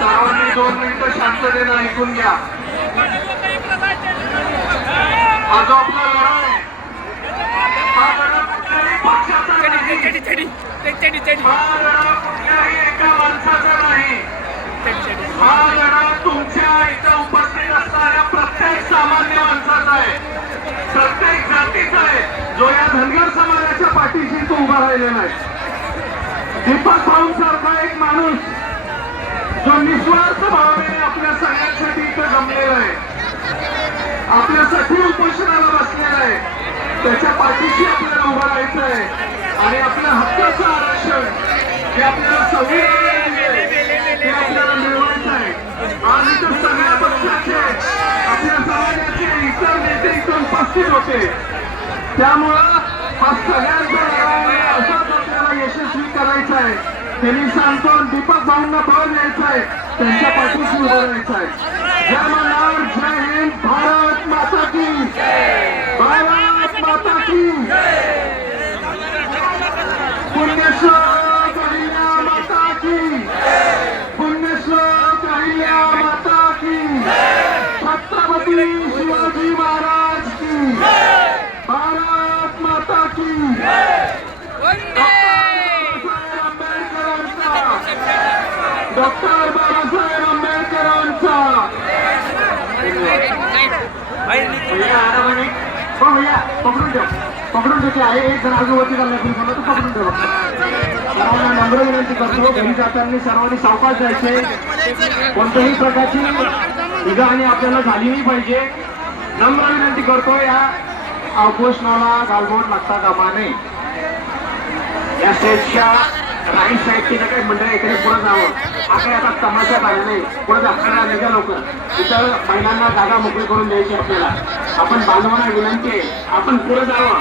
सर्वांनी 2 मिनिटं शांततेनं ऐकून घ्या. हा जो आपला लढा आहे, हा लढा कुठल्याही पक्षाचा नाही, हा लढा कुठल्याही एका माणसाचा नाही, हा लढा तुमच्या इथं उपस्थित असणाऱ्या प्रत्येक सामान्य माणसाचा आहे, प्रत्येक जातीचा आहे, जो या धनगर समाजाच्या पाठीशी तो उभा राहिलेला आहे. दीपक भाऊंसारखा एक माणूस जो निस्वार्थ भावनेने आपल्या सगळ्यांसाठी इथं जमलेला आहे, आपल्यासाठी उपोषणाला बसलेला आहे, त्याच्या पाठीशी आपल्याला उभं राहायचं आहे आणि आपल्या हक्काचं आरक्षण जे आपल्याला संविधानाने दिले ते आपल्याला मिळवायचं आहे. आज इथं सगळ्या पक्षाचे आपल्या समाजाचे इतर नेते इथं उपस्थित होते, त्यामुळं हा सगळ्यांचा लढा असाच आपल्याला यशस्वी करायचा आहे. त्यांनी सांगतो दीपक भाऊंना बळ द्यायचं आहे, त्यांच्या पाठीशी उभं राहायचं आहे. जय मल्हार, जय हिंद, भारत माता की, भारत माता की, पुण्यश्लोक अहिल्या माता की, पुण्यश्लोक अहिल्या माता की, छत्रपती शिवाजी महाराज की, भारत माता की. डॉक्टर बाबासाहेब आंबेडकरांचा. भैया पकडून ठेव, पकडून ठेवते आहे. एक जण आजूबाजू चालला तुम्ही बोला तू पकडून ठेवा. सर्वांना नम्र विनंती करतो, घरी जाताना सर्वांनी सावकाश जायचे, कोणत्याही प्रकारची इजाहानी आपल्याला झाली नाही पाहिजे. नम्र विनंती करतो, या उपोषणाला गालबोट लागता कामा नये. या स्टेजच्या राईट साईडची जे काही मंडळी इकडे पुढे जावं. आकडे आता तमाशात आले नाही, पुढे आपल्याला निघा लवकर. इतर महिलांना जागा मोकळी करून द्यायची आपल्याला. आपण बांधवांना विनंती आहे, आपण पुढे जावं.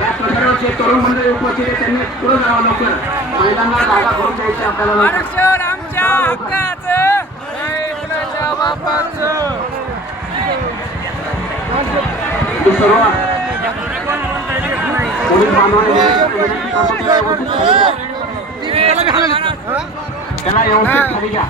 या प्रकाराचे तरुण मंडळी उपस्थित आहे, त्यांनी पुढे जावं लवकर. महिलांना जागा करून द्यायची आपल्याला लवकर. सर्व पोलीस बांधवांना त्याला व्यवस्थित खाली घ्या.